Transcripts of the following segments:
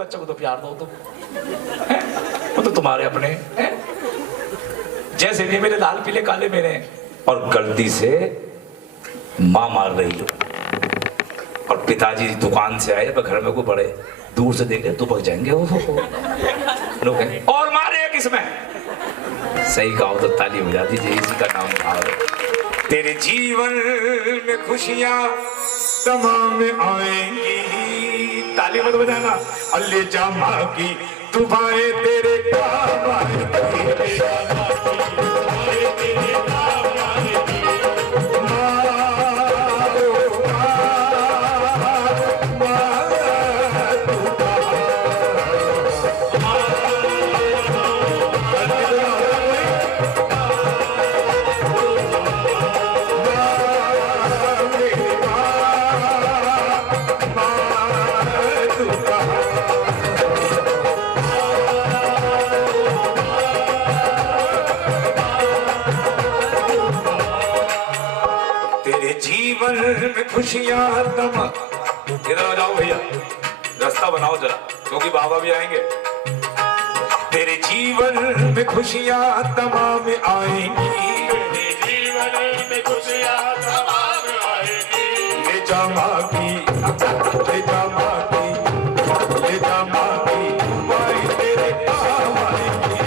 बच्चे को तो प्यार दो तुम, वो तो तुम्हारे अपने हैं। जैसे नहीं मेरे लाल पीले काले मेरे, और गलती से माँ मार रही हो और पिताजी दुकान से आए पर घर में को बड़े दूर से देखे तो पक जाएंगे वो लोग हैं। और मारे किसमें? सही कहो तो ताली हो जाती है, इसी का नाम भाव। तेरे जीवन में खुशियां तमाम आएंगी, ताली मत बजाना। अल्ले जामा की दुआएं तेरे काम आएंगी, जीवन में खुशियां तमाम। इधर जाओ भैया, रास्ता बनाओ जरा, क्योंकि बाबा भी आएंगे। तेरे जीवन में खुशियां तमाम आएंगी, तेरे जीवन में खुशियां तमाम आएंगी। ले जा माँ की, ले जा माँ की, ले जा माँ की दुआएं तेरे काम आएंगी,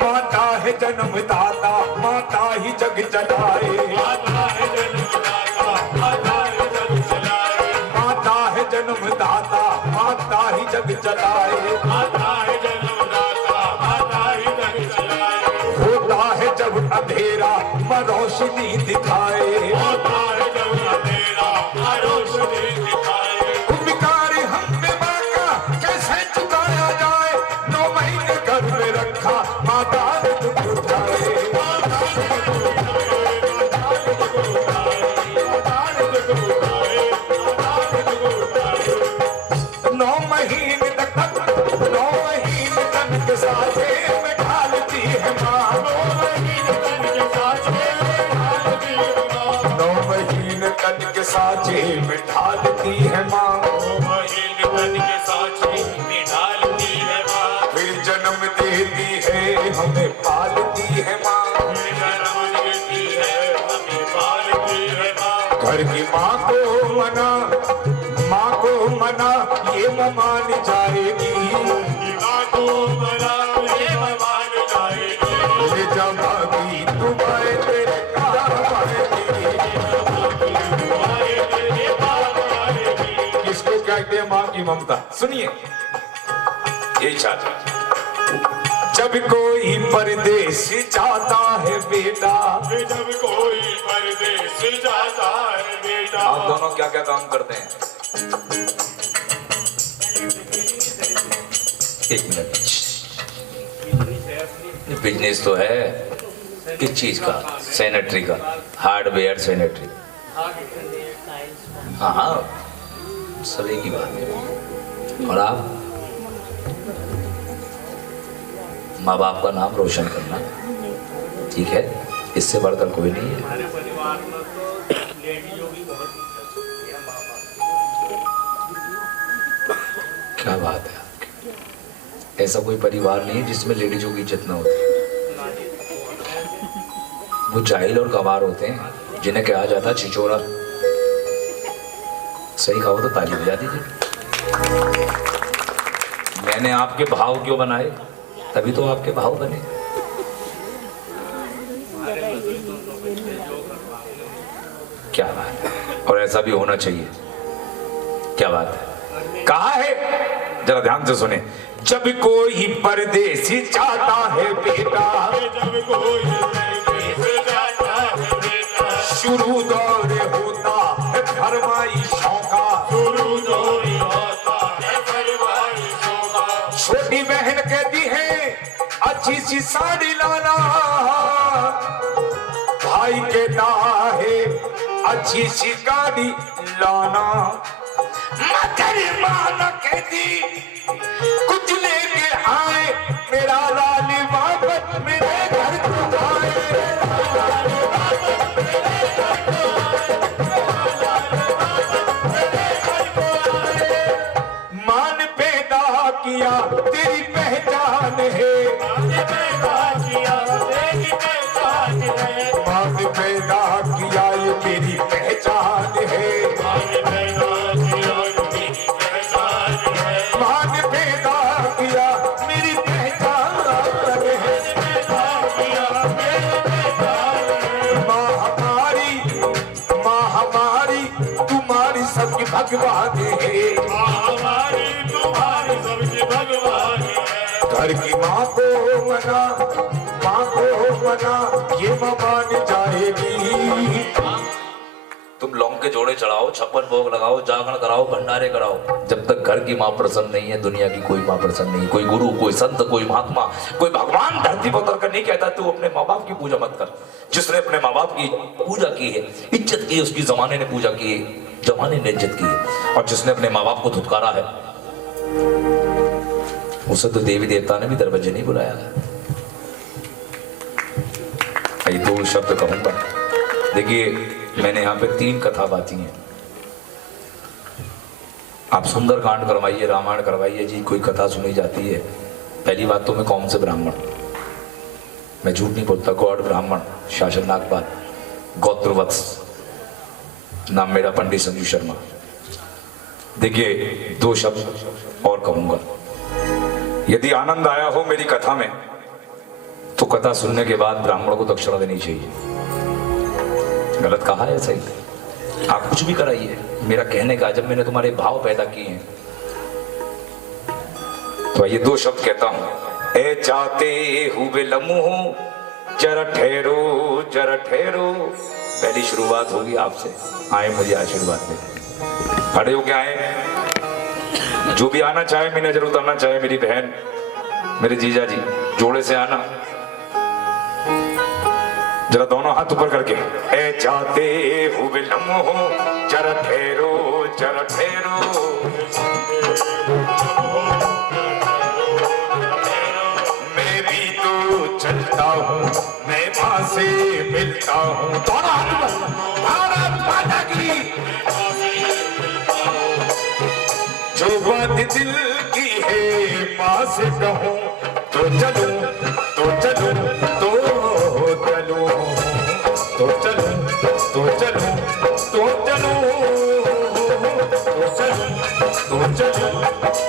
माता है जन्मदाता, माता ही जग चलाए, माता है जन्मदाता, माता ही जग चलाए, माता है जन्मदाता, माता ही जग चलाए, माता है जन्मदाता, माता ही जग चलाए। होता है जब अंधेरा माँ रोशनी दिखाए, होता है जब अंधेरा माँ रोशनी दिखाए। उपकार हमने माँ का कैसे चुकाया जाए, 9 महीने घर में रखा माता ने दुख उठाए, 9 महीने तक, 9 महीने तक के साथे में ढालती है माँ, 9 महीने तक के साथे में ढालती है माँ, 9 महीने तक के साथे में ढालती है माँ, 9 महीने तक के साथे में ढालती है माँ। फिर जन्म देती है हमें पालती है माँ, फिर जन्म देती है हमें पालती है माँ। घर की माँ को मना, माँ को मना ये मान जाएगी, माँ को मना ये मान जाएगी। ले जा माँ की दुआएं तेरे काम आएगी, किसको कहते हैं माँ की ममता? सुनिए ये चाचा, जब कोई परदेश जाता है बेटा, जब कोई परदेश जाता है बेटा। आप दोनों क्या क्या काम करते हैं? एक मिनट, बिजनेस तो है, किस चीज का? सैनिटरी का, हार्डवेयर सैनिटरी। हाँ हाँ, सभी की बात है। और आप माँ बाप का नाम रोशन करना, ठीक है, इससे बढ़कर कोई नहीं है। हमारे परिवार में तो लेडीजों की बहुत क्या बात है, ऐसा कोई परिवार नहीं है जिसमें लेडीजों की इज्जत ना होती। वो जाहिल और गंवार होते हैं जिन्हें कहा जाता है छिछोरा। सही कहो तो ताली बजा दीजिए। मैंने आपके भाव क्यों बनाए? तभी तो आपके भाव बने। क्या बात है, और ऐसा भी होना चाहिए। क्या बात है, कहा है, जरा ध्यान से सुने। जब कोई परदेसी जाता है बेटा, जब कोई परदेसी जाता है बेटा, शुरू दौर होता है फरमाइशों का, शुरू दौर होता है फरमाइशों का। छोटी बहन कहती है अच्छी सी साड़ी लाना, भाई कहता है अच्छी सी गाड़ी लाना, मगर मां कहती कुछ लेके आए, मेरा लाली वापस मेरे घर को आए। मेरे भगवान है, हमारी तुम्हारी सबकी भगवान है। घर की माँ को मना, माँ को मना, ये माँ मान जाएगी। तुम लौंग के जोड़े चढ़ाओ, 56 भोग लगाओ, जागरण कराओ, भंडारे कराओ, जब तक घर की माँ प्रसन्न नहीं है दुनिया की कोई माँ प्रसन्न नहीं। कोई गुरु, कोई संत, कोई महात्मा, कोई भगवान धरती पर उतर कर नहीं कहता तू अपने माँ बाप की पूजा मत कर। जिसने अपने माँ बाप की पूजा की है, इज्जत की है, उसकी जमाने ने पूजा की है, जमाने ने इज्जत की है। और जिसने अपने माँ बाप को धुतकारा है उसे तो देवी देवता ने भी दरवाजे नहीं बुलाया है। ये 2 शब्द कहूंगा। देखिए, मैंने यहाँ पे 3 कथा बाती हैं। आप सुंदर कांड करवाइए, रामायण करवाइए जी, कोई कथा सुनी जाती है। पहली बात तो मैं कौन से ब्राह्मण, मैं झूठ नहीं बोलता, गौड़ ब्राह्मण, शासन नागपाल, गोत्रवत्स, नाम मेरा पंडित संजू शर्मा। देखिए, 2 शब्द और कहूंगा। यदि आनंद आया हो मेरी कथा में तो कथा सुनने के बाद ब्राह्मण को दक्षिणा देनी चाहिए। गलत कहा है? सही। आप कुछ भी कराइए, मेरा कहने का जब मैंने तुम्हारे भाव पैदा किए हैं तो ये 2 शब्द कहता हूं। ए चाहते हुए लम्हों जरा ठहरो, जरा ठहरो। पहली शुरुआत होगी आपसे, आए मुझे आशीर्वाद दे। खड़े हो क्या आए? जो भी आना चाहे, मेरी नजर उतरना चाहे, मेरी बहन, मेरे जीजा जी, जोड़े से आना। जरा दोनों हाथ ऊपर करके, ए जाते हुए लम्हों जरा ठहरो, जरा ठहरो। मैं भी तो चलता हूँ, मैं माँ से मिलता हूँ। दोनों हाथ ऊपर, भारत माता की। जो बात दिल की है माँ से कहूँ तो चलूं, तो चलूं, तो चलूं, तो चलूं, तो चलूं, तो चलूं, तो चलूं, तो चलूं,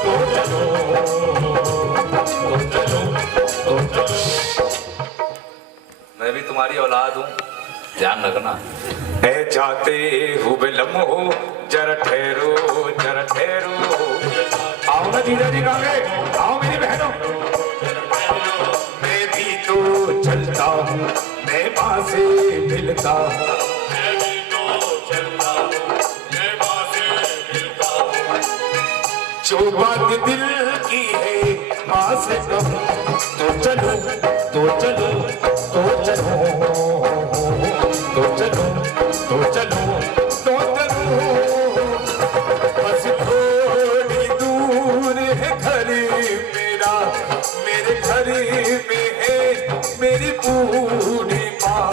तो चलूं, तो चलूं। मैं भी तुम्हारी औलाद हूँ, ध्यान रखना। ए जाते हुए लम्हों जरा ठहरो, जरा ठहरो। आओ ना जीजा जी, कहाँ गए? आओ मेरी बहनों। मैं भी तो चलता हूँ, मैं माँ से मिलता हूँ। मैं भी तो चलता हूँ, मैं माँ से मिलता हूँ। जो बात दिल की है माँ से कहूँ तो चलो, तो चलो, तो चलो, तो चलो, तो चलो, तो चलो। बस थोड़ी दूर है घर मेरा, मेरे घर में है मेरी बूढ़ी माँ।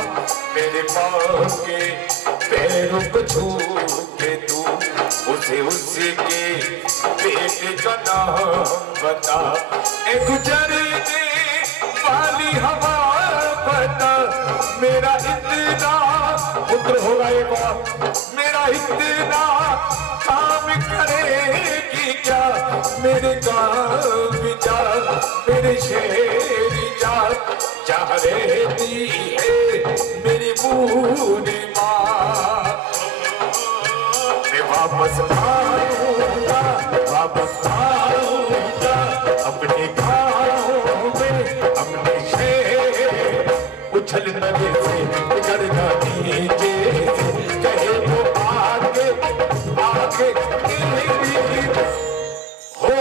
मेरे माँ के पैरों को छू के तू उसे उसके बेटे का नाम बता। ए गुजरने वाली हवा बता, मेरा इतना पुत्र होगा एक और, मेरा इतना काम करेगी क्या? मेरे गाँव जा, मेरे शहर जा, जहाँ रहती है मेरी बूढ़ी माँ। मैं वापस आऊंगा, वापस आऊंगा अपने गाँव में, अपने शहर। उछल नदी से गड़ना नीचे से, कहे वो आगे आगे हो।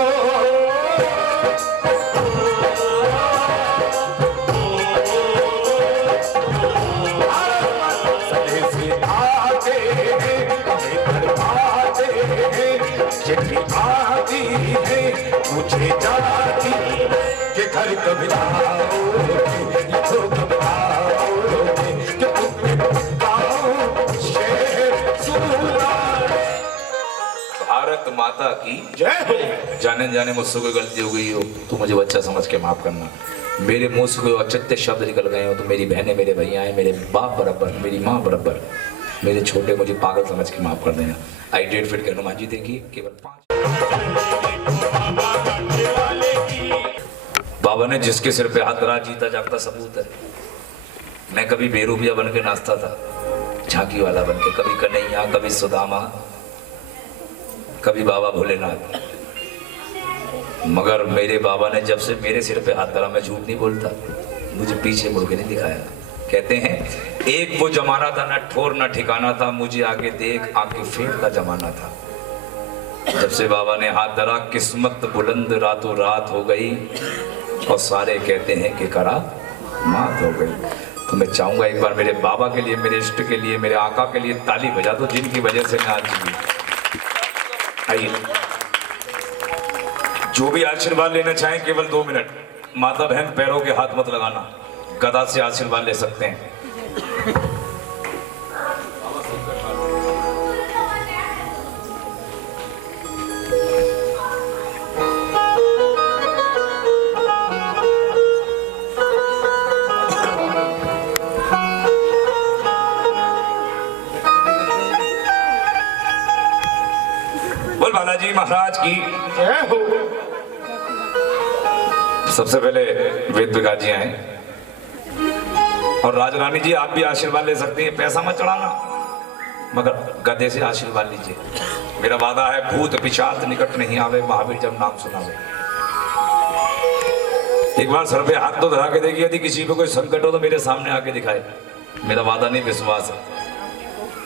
सले से आगे चिट्ठी आती है मुझे जाती कि घर कब आओगे, लिखो कब आओगे, कि तुम गाँव शहर सुना। भारत माता की जय हो। जाने जाने मुझसे कोई गलती हो गई हो तो मुझे बच्चा समझ के माफ करना। मेरे मुंह से कोई औचित्य शब्द निकल गए हो तो मेरी बहनें, मेरे भैया हैं, मेरे बाप बराबर, मेरी माँ बराबर, मेरे छोटे मुझे पागल समझ के माफ कर देना। आई डेट फिट के हनुमान जी देखिए, केवल 5। बाबा ने जिसके सिर पे हाथ रहा जीता जागता सबूत है। मैं कभी बेरूबिया बन के नाचता था, झांकी वाला बन के, कभी कन्हैया, कभी सुदामा, कभी बाबा भोलेनाथ, मगर मेरे बाबा ने जब से मेरे सिर पे हाथ धरा, मैं झूठ नहीं बोलता, मुझे पीछे मुड़ के नहीं दिखाया। कहते हैं एक वो जमाना था, न ठोर न ठिकाना था, मुझे आगे देख आके फेर का जमाना था। जब से बाबा ने हाथ धरा किस्मत बुलंद रातों रात हो गई, और सारे कहते हैं कि करा मात हो गई। तो मैं चाहूंगा एक बार मेरे बाबा के लिए, मेरे इष्ट के लिए, मेरे आका के लिए ताली बजा दो, जिनकी वजह से मैं आज जी। आइए, जो भी आशीर्वाद लेना चाहें केवल 2 मिनट। माता बहन पैरों के हाथ मत लगाना, गदा से आशीर्वाद ले सकते हैं। बोल बालाजी महाराज की जय हो। सबसे पहले वेद विकास जी आए, और राजरानी जी आप भी आशीर्वाद ले सकती हैं, पैसा मत चढ़ाना, मगर गधे से आशीर्वाद लीजिए। मेरा वादा है भूत पिशाच निकट नहीं आवे, महावीर जब नाम सुनावे। एक बार सर पे हाथ तो धरा के देखिए, यदि किसी पे कोई संकट हो तो मेरे सामने आके दिखाए। मेरा वादा नहीं, विश्वास है,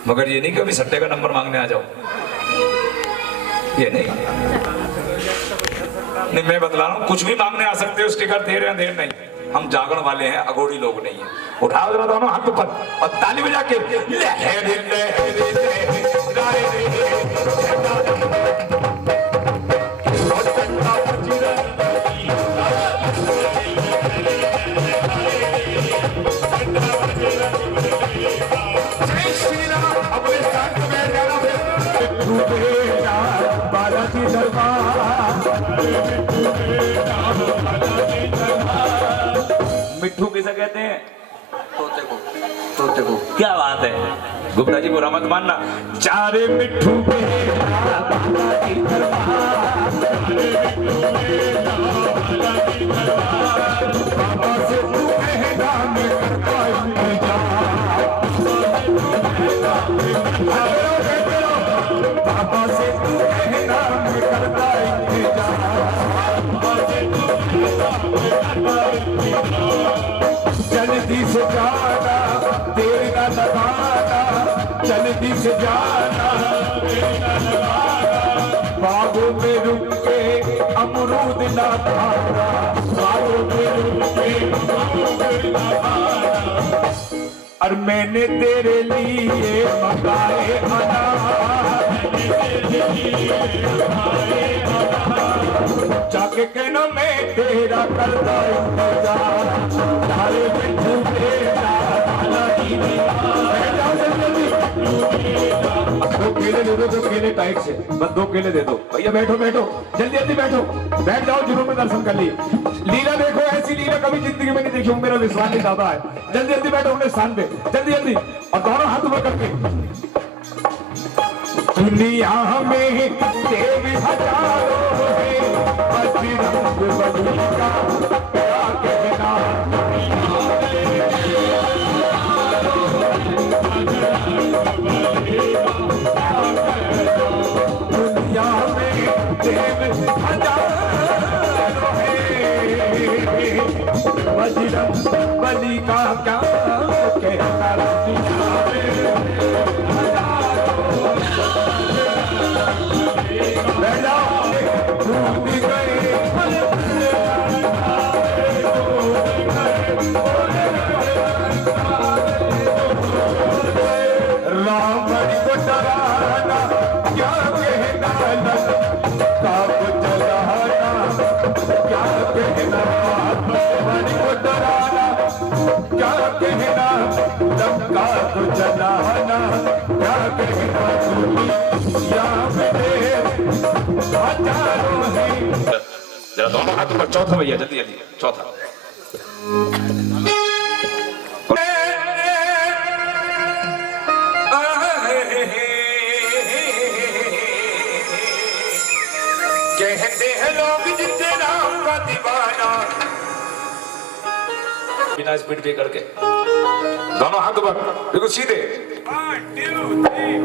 मगर ये नहीं कभी सट्टे का नंबर मांगने आ जाओ, ये नहीं, मैं बतला रहा हूँ, कुछ भी मांगने आ सकते हो, स्टिकर दे रहे हैं, देर नहीं। हम जागरण वाले हैं, अघोरी लोग नहीं है। उठाओ जरा दोनों हाथ ऊपर और ताली बजा के बालाजी मिट्ठू किसे कहते हैं? तोते को, तोते को। क्या बात है, गुप्ता जी बुरा मत मानना। चारे मिट्ठू बाबा से तू कहना मैं करता जल्दी से जाना, देर ना लगाना, जल्दी से जाना, बागों में रुक के अमरूद ना खाना, बागों में रुक के अमरूद ना खाना। और मैंने तेरे लिए मंगाए अनार, जाके कहना मैं तेरा करता इंतजार। तारे मिट्ठू बेटा बालाजी ने, दो केले दे दो, 2 केले टाइट से, बस 2 केले दे दो। भैया बैठो बैठो, जल्दी जल्दी बैठो, बैठ जाओ, जुनून में दर्शन कर लिए। लीला देखो, ऐसी लीला कभी जिंदगी में नहीं देखी हूँ, मेरा विश्वास नहीं ज्यादा है। जल्दी जल्दी बैठो अपने स्थान पे, जल्दी जल्दी, और दोनों हाथ ऊपर करके। दुनिया में देवी हजारों है, बजरंग बली का क्या कहना। दुनिया में देवी हजारों है, बजरंग बली का क्या कहना। रावण को डराना क्या कहना, लंका को जलाना क्या कहना, रावण को डराना क्या कहना, लंका को जलाना क्या कहना। दुनिया में हजारों है। जरा दोनों हाथ ऊपर, चौथा भैया जल्दी जल्दी, चौथा। कहते हैं लोग जितने नाम का दीवाना। बिना स्पीड पे करके दोनों हाथ ऊपर, बिल्कुल सीधे। 1 2 3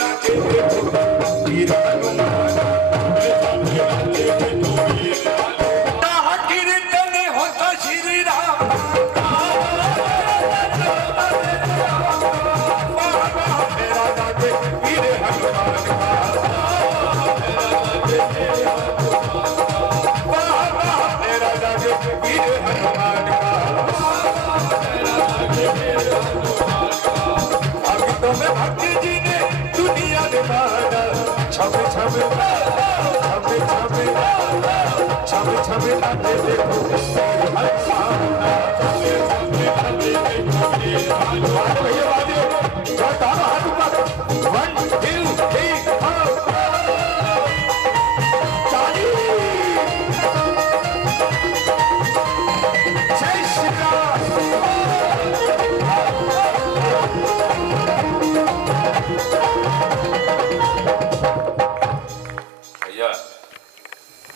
नाचे देखो वीर हनुमान कीर्तन होता श्री राम मेरा नाचे वीर हनुमान मेरा नाचे वीर हनुमान भक्तों में भक्ति जी ने दुनिया में माना छम छम नाचे देखो भैया वादियों जो दोनों हाथ ऊपर 1 2 3 ताली जय श्री राम भैया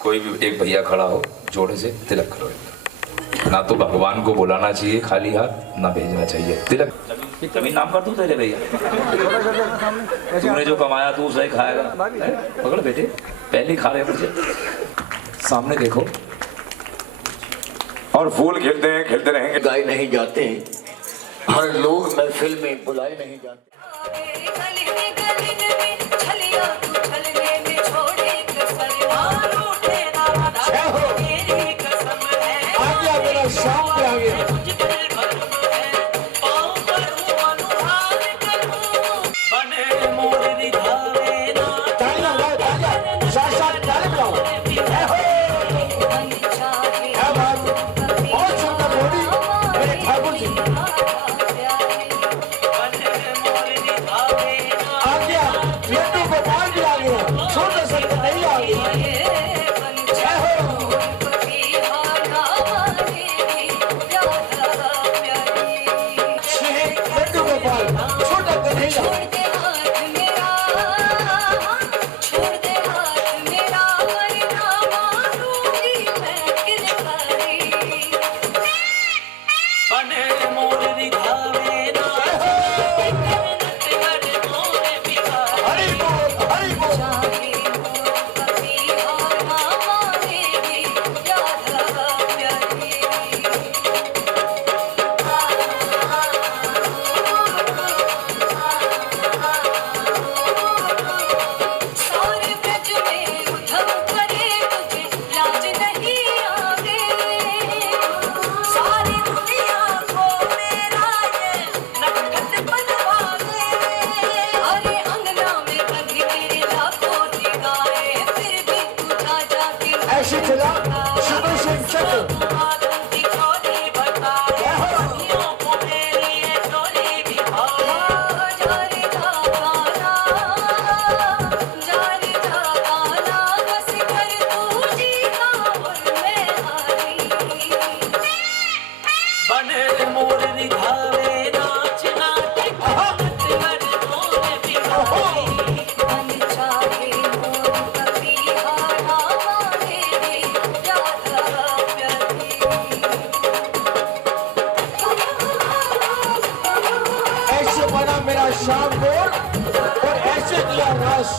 कोई भी एक भैया खड़ा हो जोड़े से तिलक करो ना तो भगवान को बुलाना चाहिए खाली हाथ ना भेजना चाहिए तिलक कभी नाम कर दूं तेरे भैया तूने जो कमाया तू उसे खाएगा पकड़ बेटे पहले खा रहे मुझे सामने देखो और फूल खिलते हैं खिलते रहेंगे गाए नहीं जाते हर लोग महफिल में बुलाए नहीं जाते शाम पे आ गया शाम और ऐसे दिया रस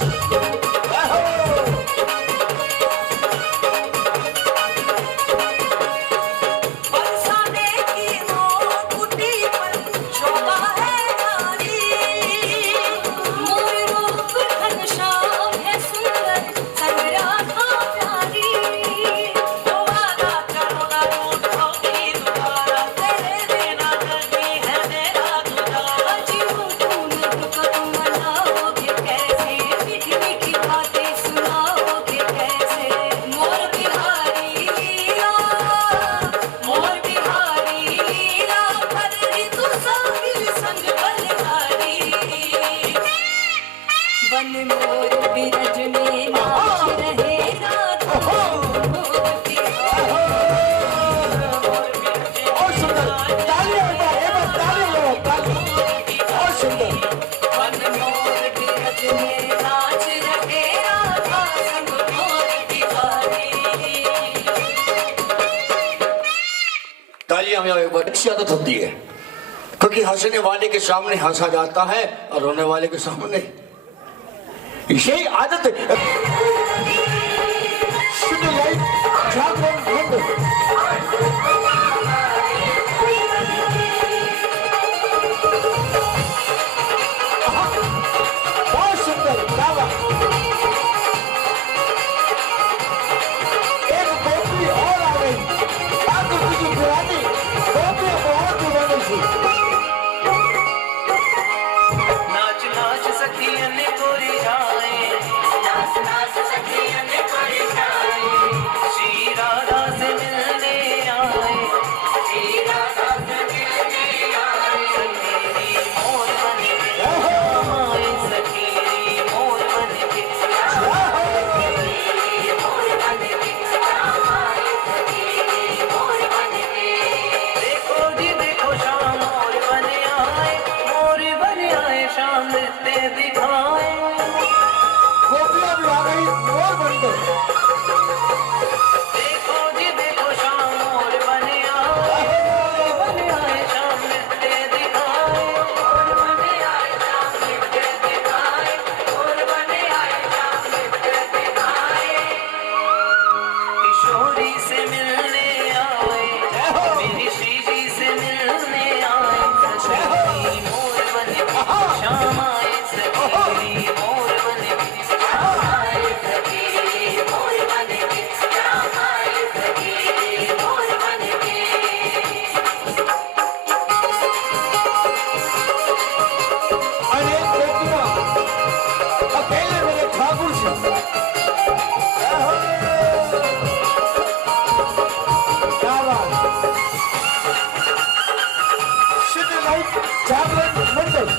तालियां में एक अच्छी आदत होती है क्योंकि हंसने वाले के सामने हंसा जाता है और रोने वाले के सामने यही आदत है। शुद्ध लाइट जागरण मंडल। बहुत सुंदर, क्या बात। एक गोपी और आ गई, ठाकुर जी की पुरानी गोपी बहुत पुरानी थी। नाच नाच सखियन कोरी जाए, नाच नाच सखियन कोरी जाए, श्री राधा से मिलने आए, श्री राधा से मिलने आए, सखी मोर बन के आए, सखी मोर बन के आए, मोर बन के आए, सखी मोर बन के। देखो जी देखो शाम मोर बन आए, मोर बन आए शाम नृत्य दिखाए। गोपियां भी आ गई, मोर बन गई। देखो जी देखो शाम मोर बन आए शाम नृत्य दिखाए, मोर बन आए शाम नृत्य दिखाए, मोर बन आए शाम नृत्य दिखाए। किशोरी से मिलने आए, मेरी श्री जी से मिलने आए, सखी मोर बन के शाम आए, सखी मोर बन के शाम आए, सखी मोर बन के शाम आए, सखी मोर बन के। अनेक गोपियां अकेले मेरे ठाकुर जी। क्या बात। शुद्ध लाइट जागरण मंडल।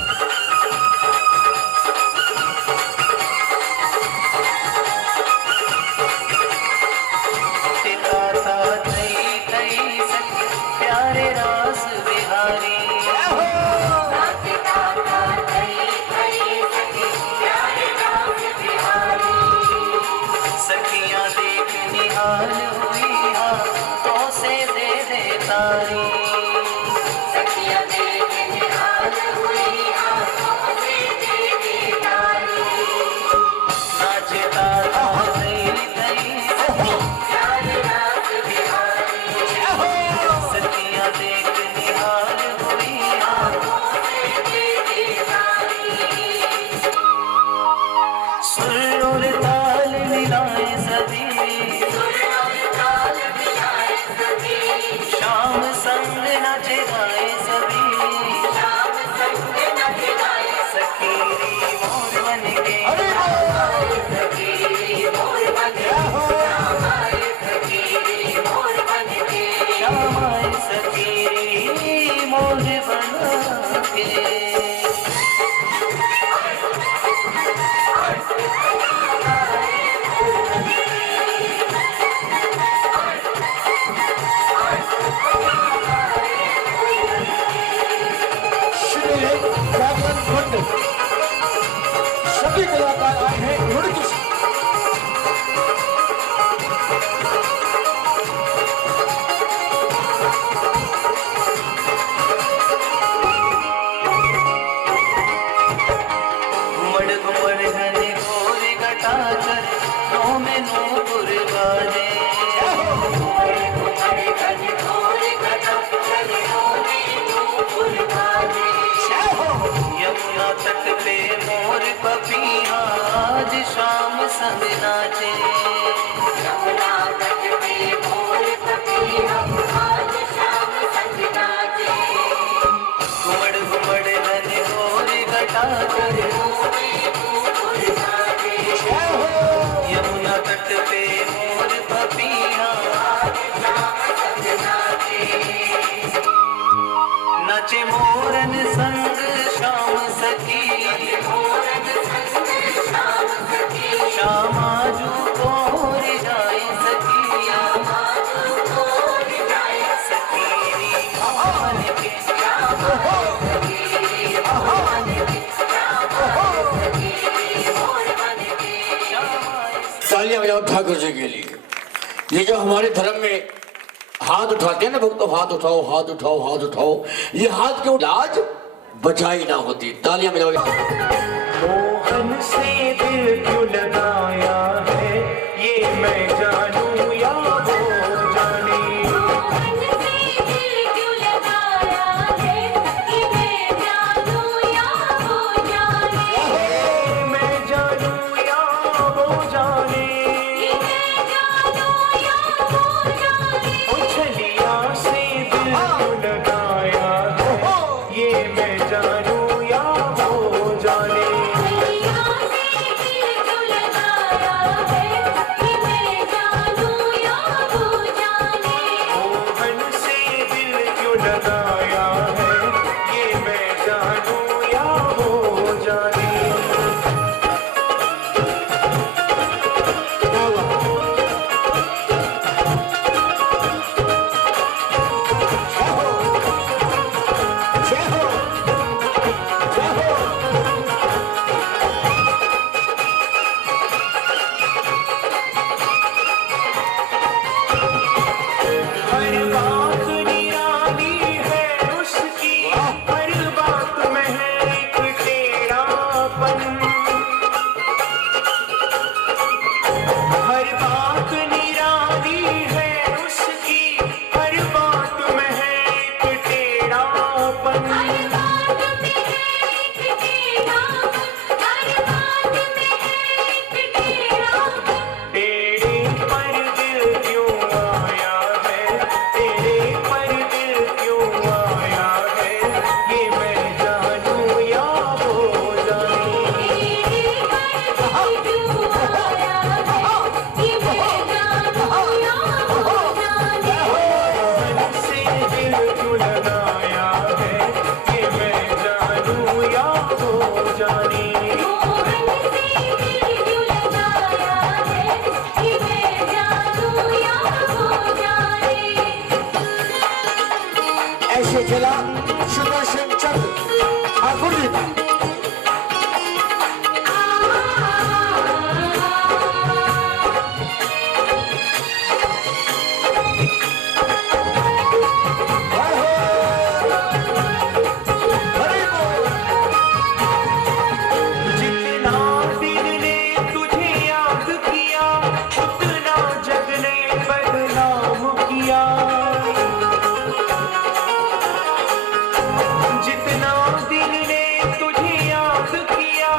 गाता थई थई सखी प्यारे रास बिहारी, सखियां देख निहाल हुई हा तो से दे दे तारी, सखियां देख निहाल हुई हा तो से दे दे तारी। नाचे ताता थई थई सखी प्यारे रास बिहारी, सखियां देख निहाल हुई हा तो से दे दे तारी। सुर और ताल मिलाए सभी, शाम संग नाचे गाए सभी, सखी मोर बन के आए, सखी मोर बन के आए, सखी मोर बन के शाम आए, सखी मोर बन के। शुद्ध लाइट जागरण मंडल। सभी कलाकार आए हैं लुढ़क से। घुमड़ घुमड़ घने घोर घटा कर नो में नूपुर बाजे, घुमड़ घुमड़ घने घोर घटा कर नो में नूपुर बाजे। यमुना तट पे मोर पपीहा आज शाम संग नाचे, यमुना तट पे मोर पपीहा आज शाम संग नाचे। घुमड़ घुमड़ घने घोर घटा कर यमुना तट पे मोर पपीहा नाचे मोरन संग शाम सखी, श्याम आजू तोर जाए सखी, सखी मोहन के तालियां बजाओ ठाकुर जी के लिए। ये जो हमारे धर्म में हाथ उठाते हैं ना भक्तों, हाथ उठाओ हाथ उठाओ हाथ उठाओ, ये हाथ क्यों लाज बचाई ना होती। तालियां बजाओ। मोहन से दिल क्यों लगाया है ये मैं जानूं या वो जाने। मोहन से दिल क्यों लगाया है ये मैं जानूं या वो जाने। मैं जानूं या वो जाने। ये मैं जानूं या वो जाने। ओ छलिया से दिल क्यों लगाया है ये मैं जानूं या वो जाने। छलिया से दिल क्यों लगाया है ये मैं जानूं या वो जाने। मोहन से दिल क्यों लगाया है ये मैं जानूं या वो जाने। हर बात निराली है उसकी हर बात में है एक टेढ़ापन। हर बात निराली है उसकी हर बात में है एक टेढ़ापन। हर बात में है एक टेढ़ापन। हर बात में है एक टेढ़ापन। तेरे पर दिल क्यों आया है तेरे पर दिल क्यों आया है ये मैं जानूं या वो जाने। तेरे पर दिल क्यों आया है ये मैं जानूं या वो जाने। मोहन से दिल क्यों लगाया है ये मैं जानूं या वो जाने। मोहन से दिल क्यों लगाया है ये मैं जानूं या वो जाने। ऐसे चला सुदर्शन चंद्र ठाकुर जी का। जितना दिल ने तुझे याद किया उतना जग ने बदनाम किया। जितना दिल ने तुझे याद किया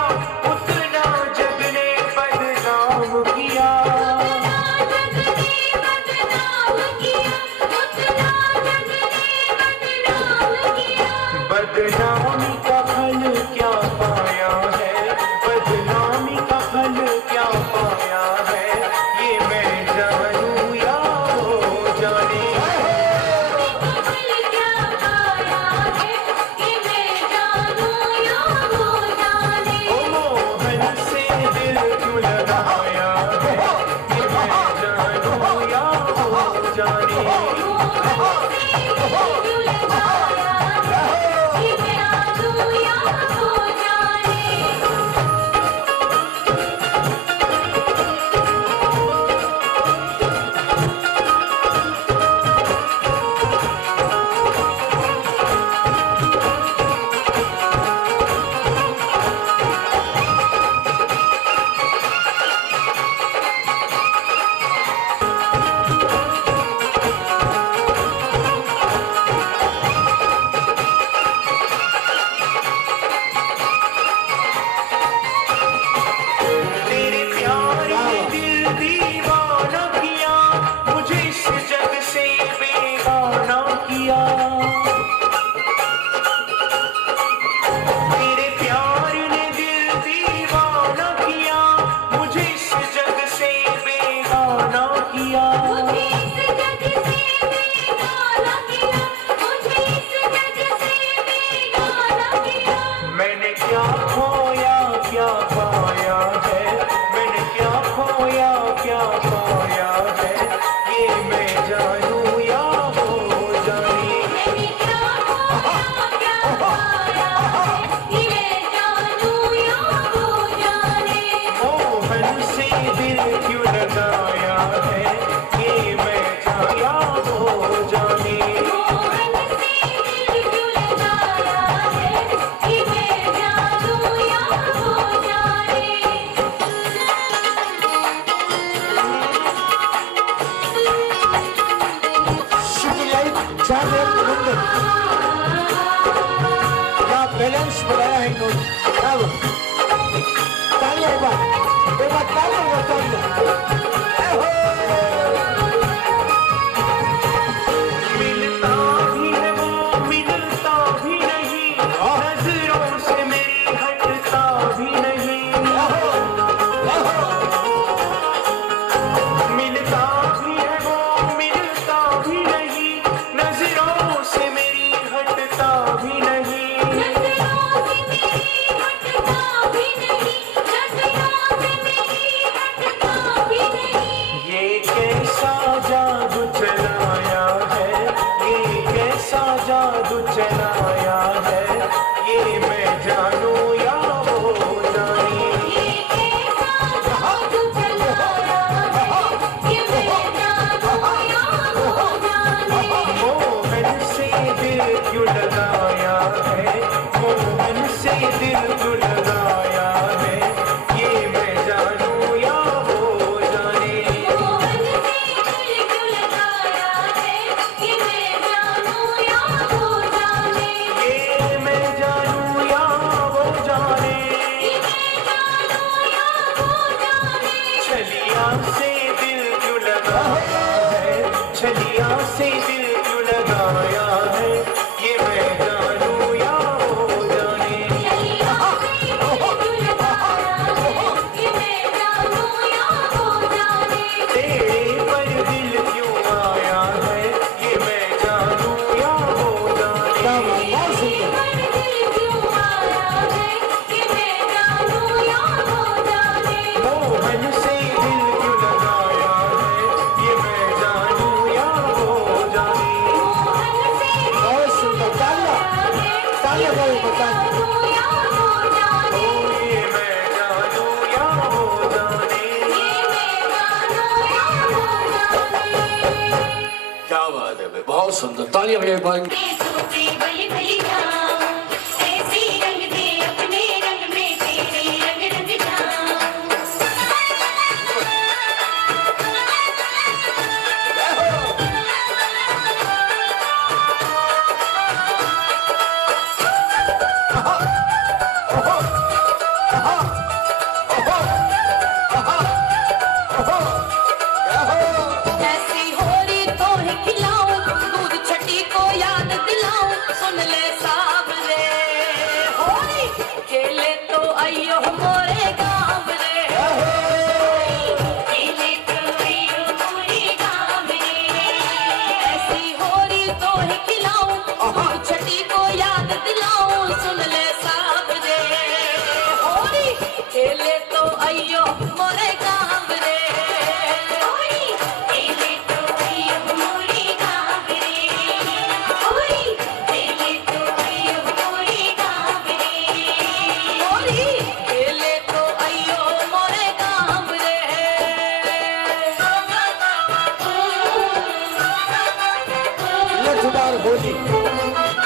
उतना जग ने बदनाम किया। बदनामी का फल क्या पाया है बदनामी का फल क्या पाया है ये मैं जानूं या वो जाने। ओ मोहन से दिल क्यों लगाया है ये मैं जानूं या वो जाने। तेरे प्यार ने दिल दीवाना किया मुझे इस जग से बेगाना किया। तेरे प्यार ने दिल दीवाना किया मुझे इस जग से बेगाना किया। मुझे इस जग से बेगाना किया। मुझे इस जग से बेगाना किया। मैंने क्या खोया क्या पाया है मैंने क्या खोया क्या पाया है ये मैं जानूं या वो जाने। चार रंग मंदिर क्या बैलेंस बनाया है इन्होंने। अब तालियां एक बार तालियां। मिलता भी है वो मिलता भी नहीं, नजरों से मेरी हटता भी नहीं। मिलता भी है वो मिलता भी नहीं, नजरों से मेरी हटता भी नहीं। ये कैसा जादू चलाया है, ये कैसा जादू चलाया है, ये मैं जानू या वो जाने। मोहन से दिल क्यों लगाया है, मोहन से दिल क्यों लगाया है, ये मैं जानू या वो जाने। ये मैं जानू या वो जाने। छलिया से दिल क्यों लगाया है, छलिया से दिल क्यों लगाया है, ये मैं जानू या वो जाने। तेरे पर दिल क्यों आया है, ये मैं जानू या वो जाने। मोहन से दिल क्यों लगाया है, ये मैं जानू या वो जाने। बहुत सुंदर तालियां भाई बताइए। ये मैं जानू या वो जाने। क्या बात है भाई, बहुत सुंदर। तालियां बजाइए एक बार। ऐसी होरी तो है खिलाऊं, दूध छटी को याद दिलाऊं, सुन ले सावरे। होरी खेले तो आइयो मोरे गाँव रे। खेले तो आइयो मोरे गाँव रे। ऐसी होरी तो है खिलाऊं, दूध छटी को याद दिलाऊं, सुन ले सावरे। होरी खेले तो आइयो मोरे गाँव रे। लठदार होली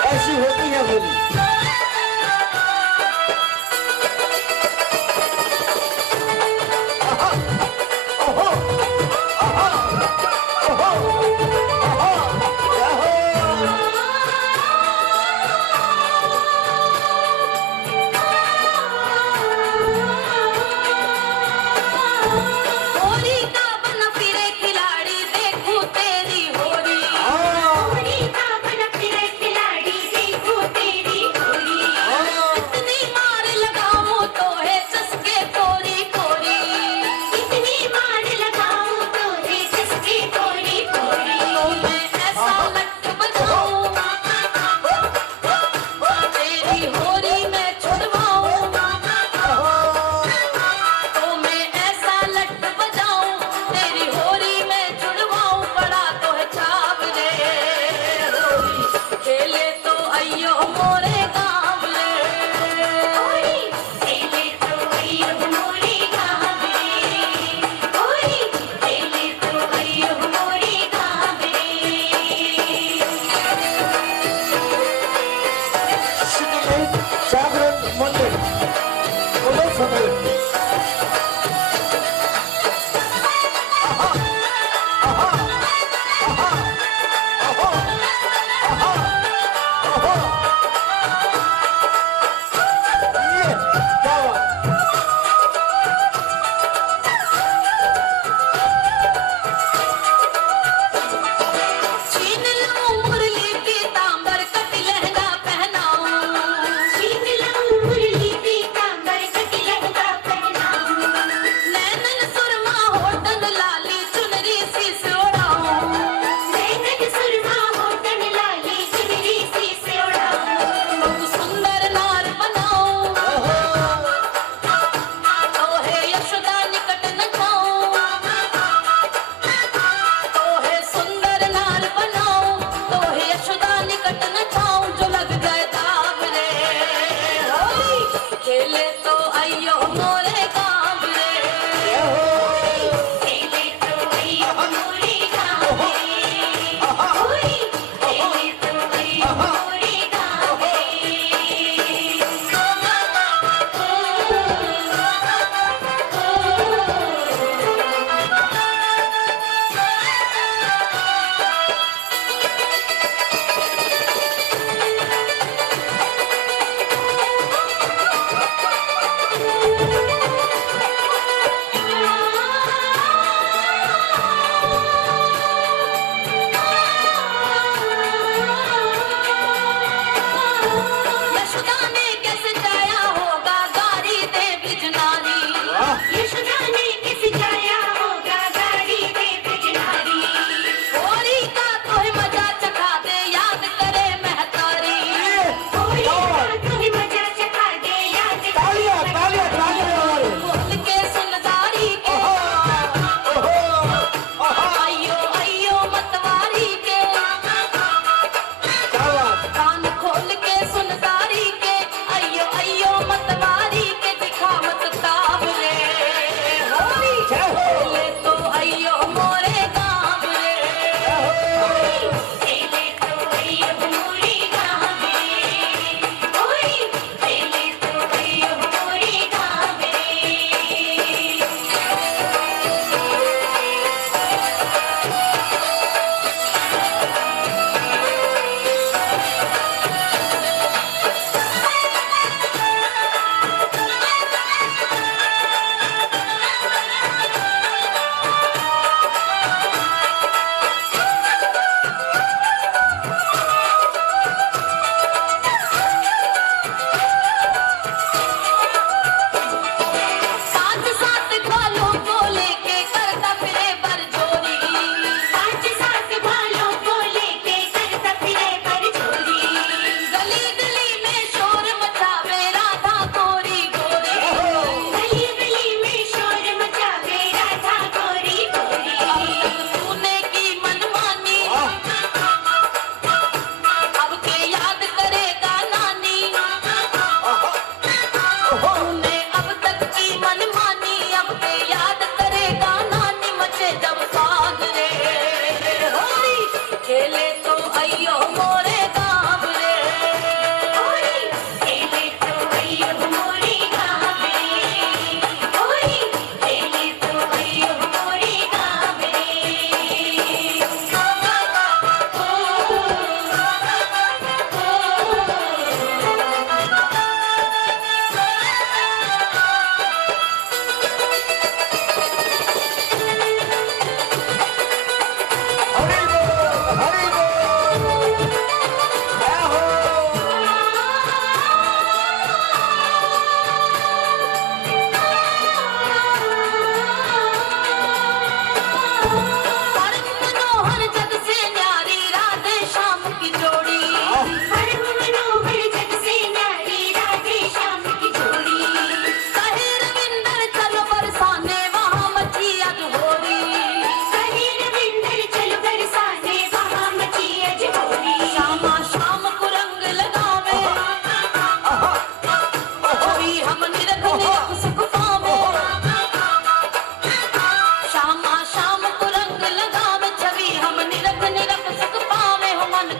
ऐसी होती है होली। होरी का बन फिरे खिलाड़ी, देखूं तेरी होरी। होरी का बन फिरे खिलाड़ी, देखूं तेरी होरी।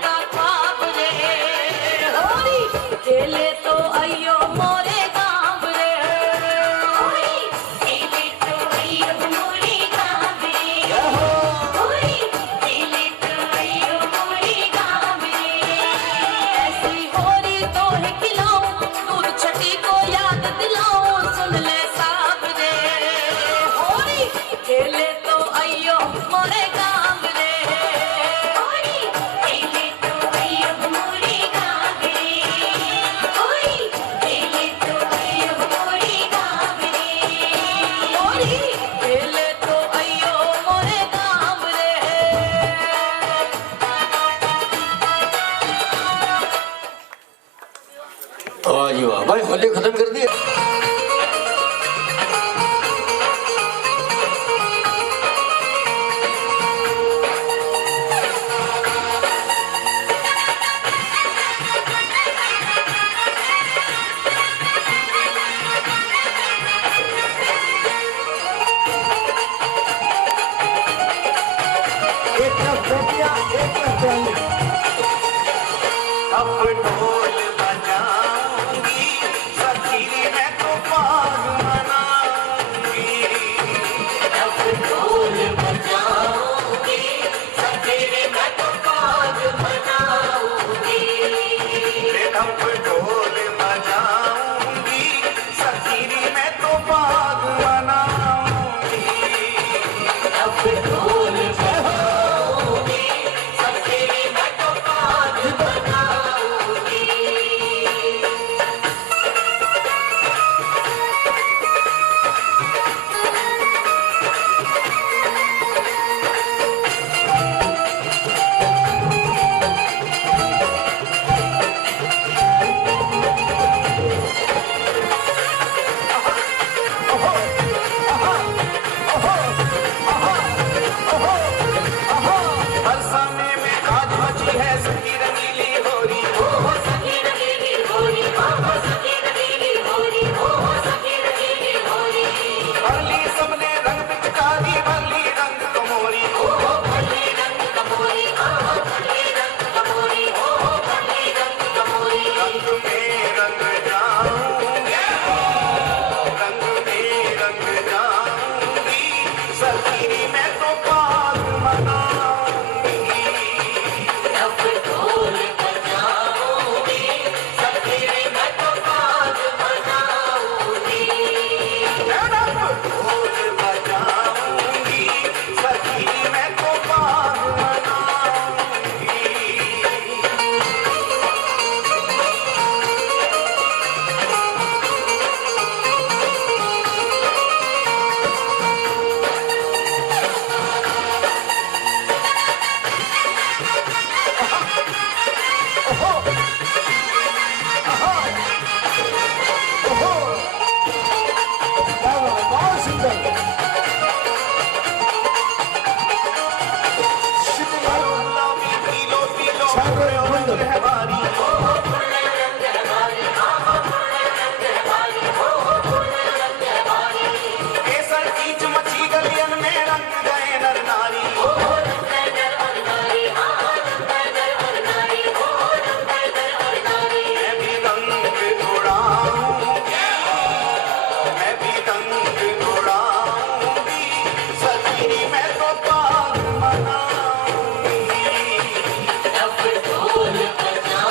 का ख्वाब रे होरी खेले तो अयो मोरे गाँव रे होरी खेले तो अयो मोरे गाँव रे होरी खेले तो अयो मोरे गाँव रे ऐसी होरी तो है खिलाऊं दूध छठी को याद दिलाऊं सुन ले साहब रे होरी खेले तो अयो मोरे गाँव रे होरी खेले तो अयो मोरे गाँव रे होरी खेले तो अयो मोरे गाँव रे होरी खेले तो अयो मोरे गाँव रे वाह जी वाह भाई, होली खत्म कर दिया। एक तरफ गोपियां, एक तरफ टहली। अब ढोल बजाऊंगी सखी मैं तो पाग मनाऊंगी अब ढोल बजाऊंगी सखी मैं तो पाग मनाऊंगी अब ढोल बजाऊंगी सखी मैं तो पाग मनाऊंगी अब ढोल बजाऊंगी सखी मैं तो पाग मनाऊंगी बरसाने में आज बची है सखी रंगीली होरी हो सखी रंगीली होरी हो सखी रंगीली होरी हो सखी रंगीली होरी भरली सबने रंग पिचकारी भरली रंग कमोरी हो भरली रंग कमोरी हो भरली रंग कमोरी हो भरली रंग कमोरी रंग में रंग जाऊंगी रंग में रंग जाऊंगी सखी मैं तो पाग मनाऊंगी अब ढोल बजाऊंगी सखी मैं तो पाग मनाऊंगी अब ढोल बजाऊंगी सखी मैं तो पाग मनाऊंगी बहुत सुंदर। गुलाबी पीलो पीलो रंग है भारी केसर कीच मची गलियन में रंग गए नर नारी मैं भी रंग उड़ाऊंगी मैं भी रंग उड़ाऊंगी सखी मैं तो पाग मनाऊंगी अब ढोल बजा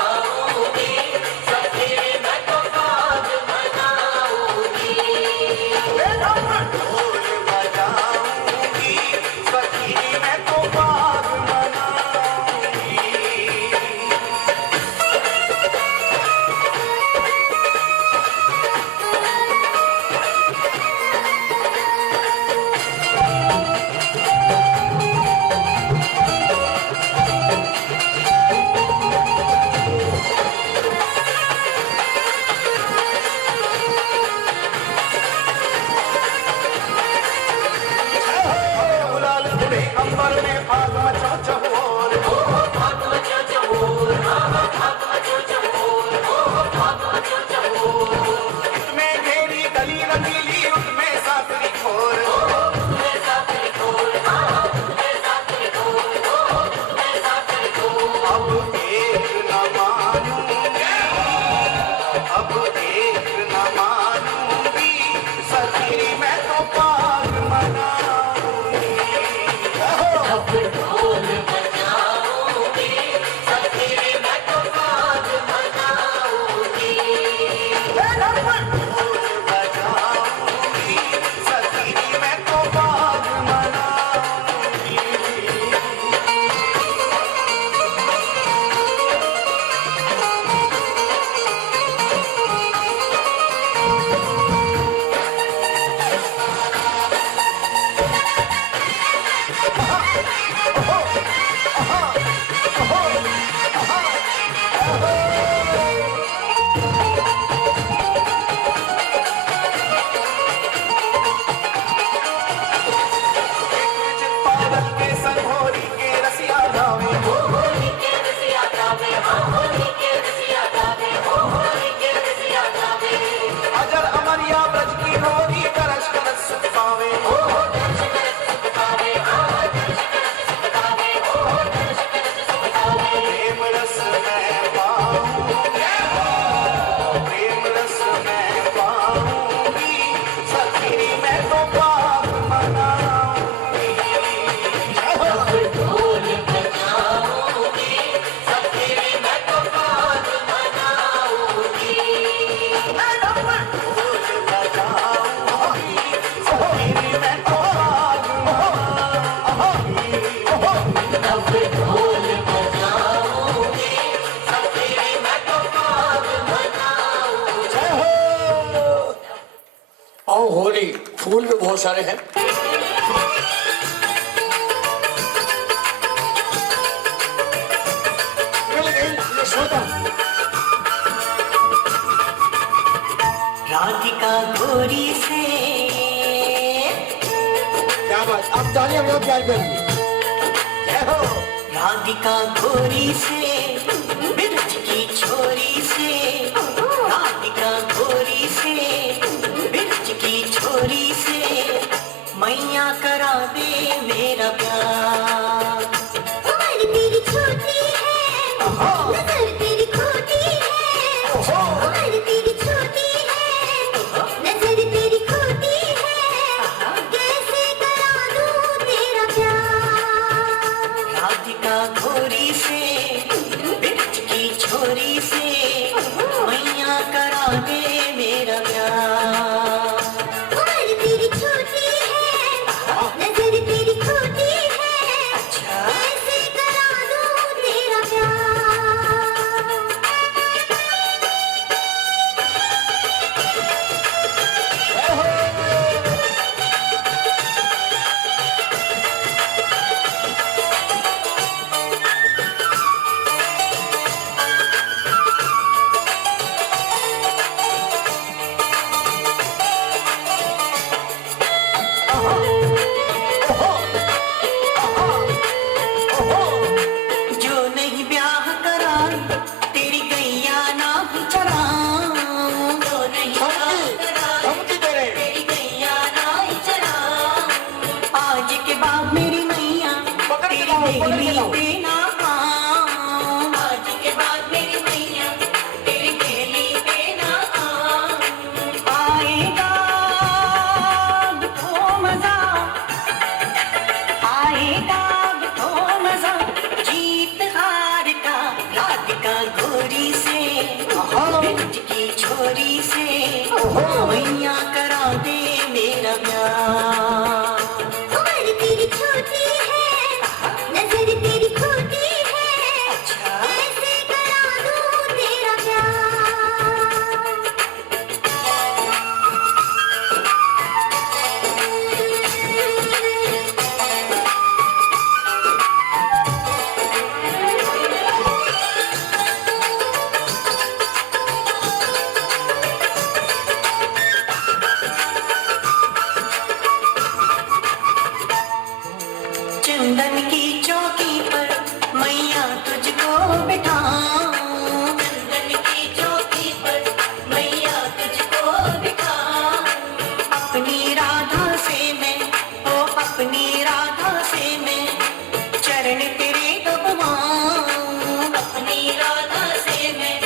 बहुत सारे हैं। मिल गई यशोदा। राधिका गोरी से क्या बात, आप तालियां बहुत प्यार करेंगे। जय हो। राधिका गोरी से बिरज की छोरी से, राधिका गोरी से बिरज की छोरी से, मैया करा दे मेरा प्यार। उम्र तेरी छोटी है, नजर तेरी खोटी है। उम्र तेरी छोटी है, नजर तेरी खोटी है। कैसे करा दूं तेरा प्यार। राधिका गोरी से बिरज की छोरी से, मैया करा दे मेरा प्यार। उम्र तेरी छोटी है, नजर तेरी खोटी है। कैसे करा दूं तेरा प्यार। जो नहीं ब्याह करा तेरी गैया ना चरा। जो नहीं ब्याह करा धमकी दे रहे हैं। तेरी गैया ना चरा। आज के बाद मेरी मैया पकड़ के तेरी लाओ, पकड़ के देली लाओ। पे ना आऊं। आज के बाद मेरी मैया तेरी देली पे ना आऊं। आएगा तो मजा, आएगा तो मजा, जीत हार का राधिका गोरी से, बिरज की छोरी से, मैया करा दे मेरा प्यार। उम्र तेरी छोटी है, नजर तेरी खोटी है। कैसे करा दूं तेरा चंदन की चौकी पर मैया तुझको बिठाऊं। चंदन की चौकी पर मैया तुझको बिठाऊं। अपनी राधा से मैं, ओ अपनी राधा से मैं चरण तेरे दबवाऊं। अपनी राधा से मैं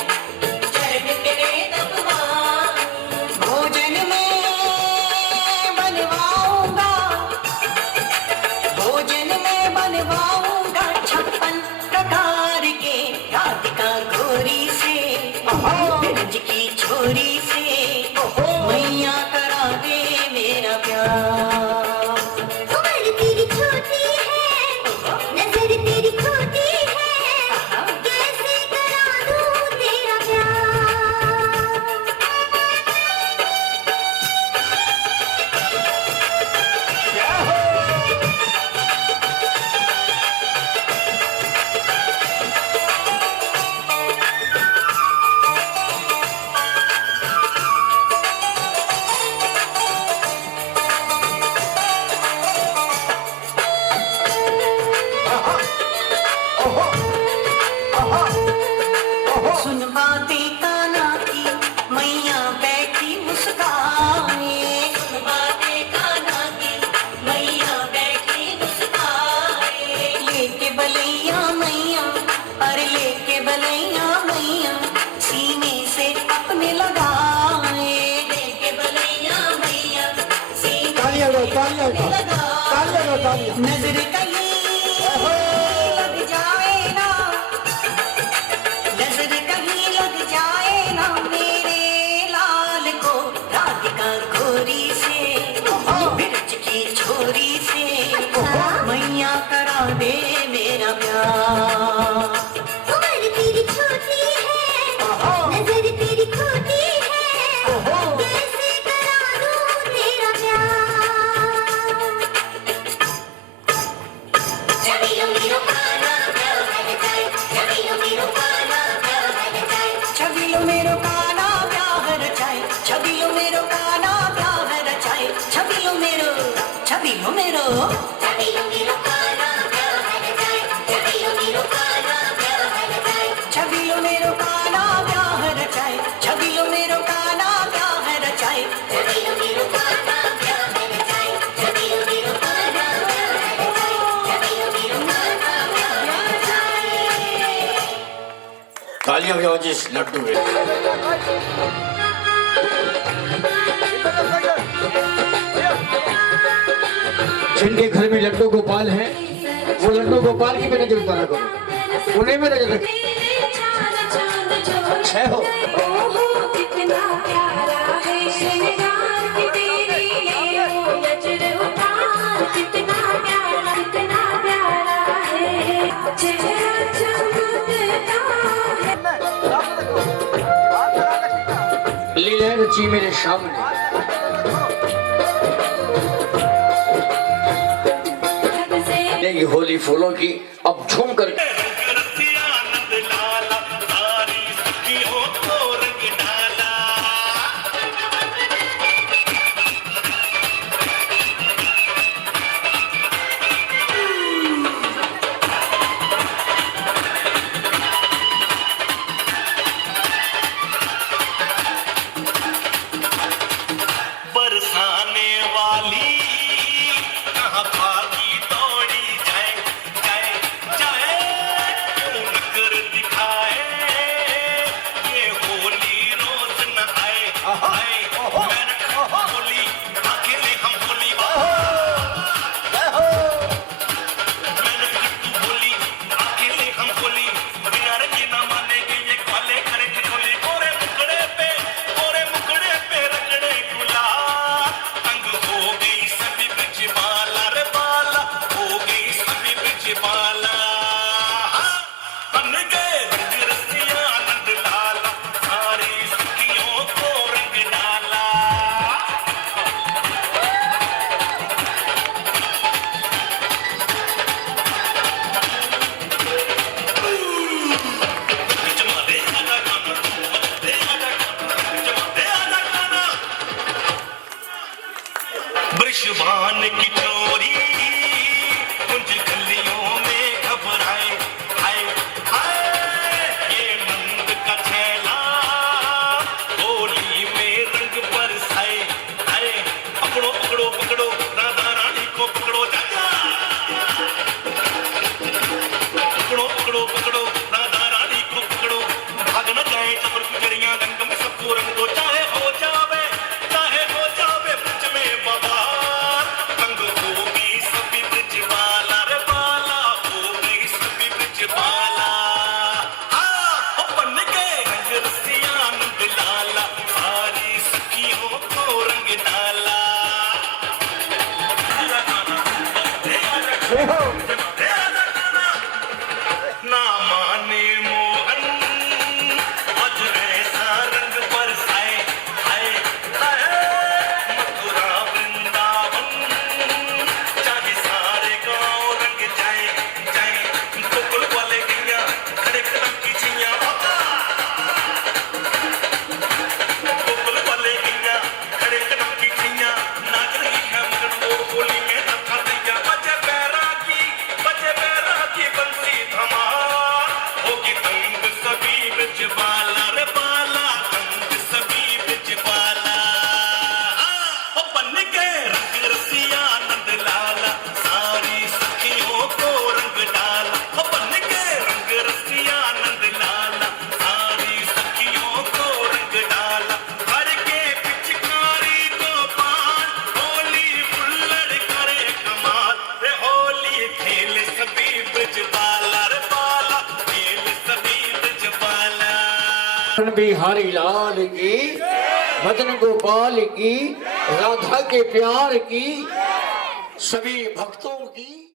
चरण तेरे दबवाऊं। भोजन में बनवाऊंगा, भोजन में बनवाऊंगा 56 प्रकार के राधिका गोरी से, बिरज की छोरी से, मैया करा दे मेरा प्यार। उम्र तेरी छोटी है, नजर तेरी खोटी है। कैसे करा दूं तेरा प्यार। सुन बातें काना की मैया बैठी मुस्काए। सुन बातें काना की मैया बैठी मुस्काए। लेके बलैया मैया, अरे लेके बलैया मैया, सीने से अपने लगाए। लेके बलैया मैया, सीने तालियां दो, तालियां दो, लगाए। तालियां दो, तालियां। नजर कहीं लग जाए ना, नजर कहीं लग जाए ना मेरे लाल को, राधिका गोरी से, बिरज की छोरी से, मैया करा दे मेरा प्यार। उम्र तेरी छोटी है, नजर तेरी खोटी है। कैसे करा दूं तेरा प्यार। मेरो काना ब्याह रचाए छबिलो मेरो काना ब्याह रचाए छबिलो मेरो काना ब्याह रचाए छबिलो मेरो काना ब्याह रचाए छबिलो मेरो काना ब्याह रचाए। तालियां बजाओ जिस लड्डू में। जिनके घर में लड्डू गोपाल है वो लड्डू गोपाल की भी नजर उतारा करो, उन्हें में नजर रख। छह हो कितना प्यारा है श्रृंगार की तेरी ये नजर उतार कितना प्यारा है चेहरा चमकता है। लीला रची मेरे सामने, ये होली फूलों की अब झूम कर बरसाने वाली कहाँ भागी दौड़ी जाए जाए जाए क्यों नकर दिखाए ये होली रोज न आए आए मैंने कहा होली अकेले हम होली मैंने कहा होली अकेले हम होली बिना रंगे ना मानेंगे ये काले खड़े ठिठोली गोरे मुखड़े पे रगड़े गुलाल तंग हो गई सभी ब्रिजमाला रे बाला हो गई सभी ब्रिजमाला बन गए रंग रसिया नंद लाला सारी सखियों को रंग डाला। जमाते आजा गाना जमाते आजा गाना वृषभान की चोरी कुंज गलियों में घबराए हाय हाय ये नंद का छैला होली में रंग बरसाए हाय पकड़ो पकड़ो पकड़ो राधा रानी को पकड़ो जाजा पकड़ो पकड़ो पकड़ो राधा रानी को पकड़ो भाग न जाए चतुर गुजरियां रंग में सबको रंग दो चाहे हो जावे ब्रिज में बाबा रंग होगी सभी ब्रिज वाला रे बाला होगी सभी ब्रिज वाला हाँ बन गए रंग रसिया नंद लाला सारी सखियों को रंग डाला। ना माने मोहन आज ऐसा रंग बरसाए हाय हाय मथुरा वृंदावन चाहे सारे गांव रंग जाए जाए गोकुल वाले गैया खड़े कदम की छिया गोकुल वाले गैया खड़े कदम की छिया नाच रही है मगन वो होली में नथा दैया बजे बैरागी बंसी धमाल होगी तंग सभी ब्रिज वाला रे बाला तंग सभी ब्रिज वाला बन गए रंग रसिया नंद लाला सारी सखियों को रंग डाला बन गए रंग रसिया नंद लाला सारी सखियों को रंग डाला हर के पिचकारी को पार होली बुल्लड़ करे कमाल रे होली खेल सभी ब्रिज वाला रे बाला खेल सभी ब्रिज वाला। बिहारी लाल की, मदन गोपाल की, राधा के प्यार की, सभी भक्तों की।